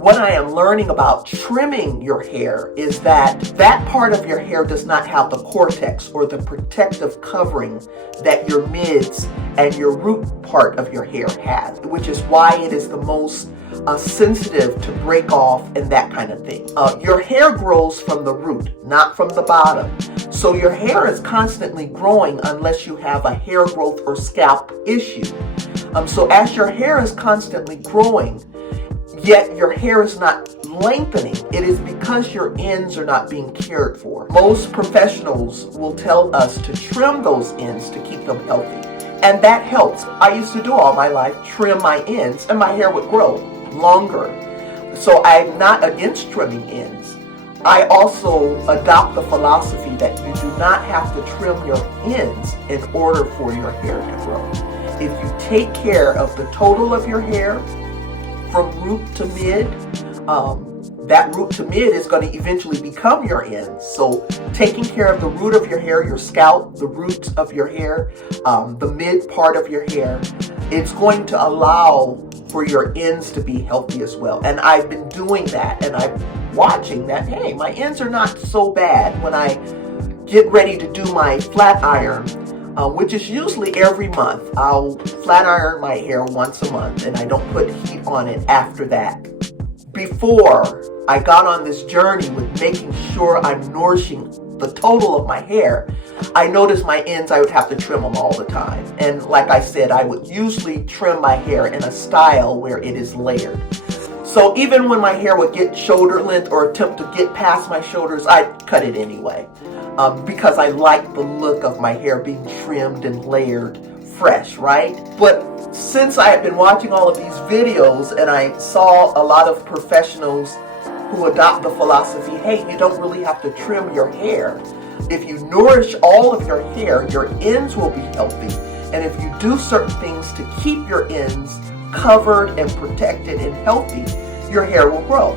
what I am learning about trimming your hair is that that part of your hair does not have the cortex or the protective covering that your mids and your root part of your hair has, which is why it is the most sensitive to break off and that kind of thing. Your hair grows from the root, not from the bottom. So your hair is constantly growing unless you have a hair growth or scalp issue. So as your hair is constantly growing, yet your hair is not lengthening, it is because your ends are not being cared for. Most professionals will tell us to trim those ends to keep them healthy. And that helps. I used to do all my life, trim my ends, and my hair would grow longer. So I'm not against trimming ends. I also adopt the philosophy that you do not have to trim your ends in order for your hair to grow. If you take care of the total of your hair, from root to mid, that root to mid is going to eventually become your ends. So taking care of the root of your hair, your scalp, the roots of your hair, the mid part of your hair, it's going to allow for your ends to be healthy as well. And I've been doing that, and I'm watching that, hey, my ends are not so bad when I get ready to do my flat iron, which is usually every month. I'll flat iron my hair once a month, and I don't put heat on it after that. Before I got on this journey with making sure I'm nourishing the total of my hair, I noticed my ends, I would have to trim them all the time. And like I said, I would usually trim my hair in a style where it is layered. So even when my hair would get shoulder length or attempt to get past my shoulders, I'd cut it anyway. Because I like the look of my hair being trimmed and layered fresh, right? But since I have been watching all of these videos and I saw a lot of professionals who adopt the philosophy, hey, you don't really have to trim your hair. If you nourish all of your hair, your ends will be healthy. And if you do certain things to keep your ends covered and protected and healthy, your hair will grow.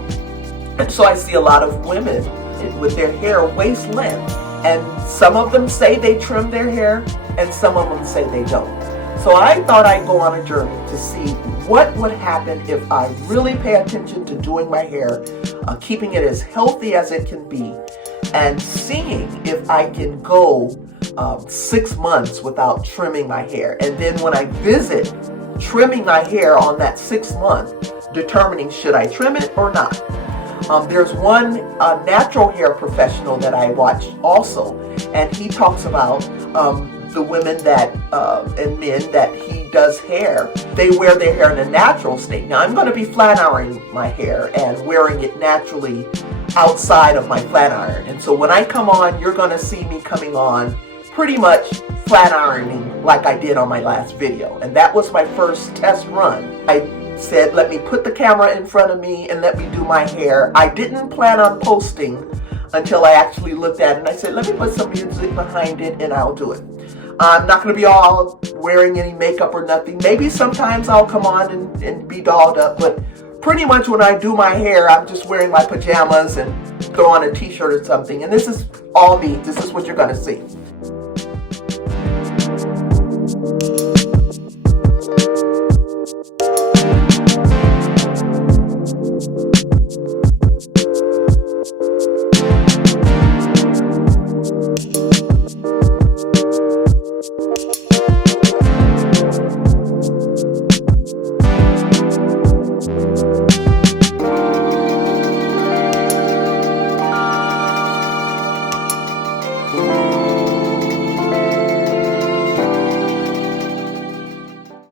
And so I see a lot of women with their hair waist length, and some of them say they trim their hair and some of them say they don't. So I thought I'd go on a journey to see what would happen if I really pay attention to doing my hair, keeping it as healthy as it can be, and seeing if I can go 6 months without trimming my hair. And then when I visit, trimming my hair on that 6 month, determining should I trim it or not. There's one natural hair professional that I watch also, and he talks about the women that and men that he does hair. They wear their hair in a natural state. Now I'm going to be flat ironing my hair and wearing it naturally outside of my flat iron. And so when I come on, you're going to see me coming on pretty much flat ironing like I did on my last video. And that was my first test run. I said, let me put the camera in front of me and let me do my hair. I didn't plan on posting until I actually looked at it, and I said, let me put some music behind it and I'll do it. I'm not going to be all wearing any makeup or nothing. Maybe sometimes I'll come on and be dolled up, but pretty much when I do my hair, I'm just wearing my pajamas and throw on a t-shirt or something. And this is all me. This is what you're going to see.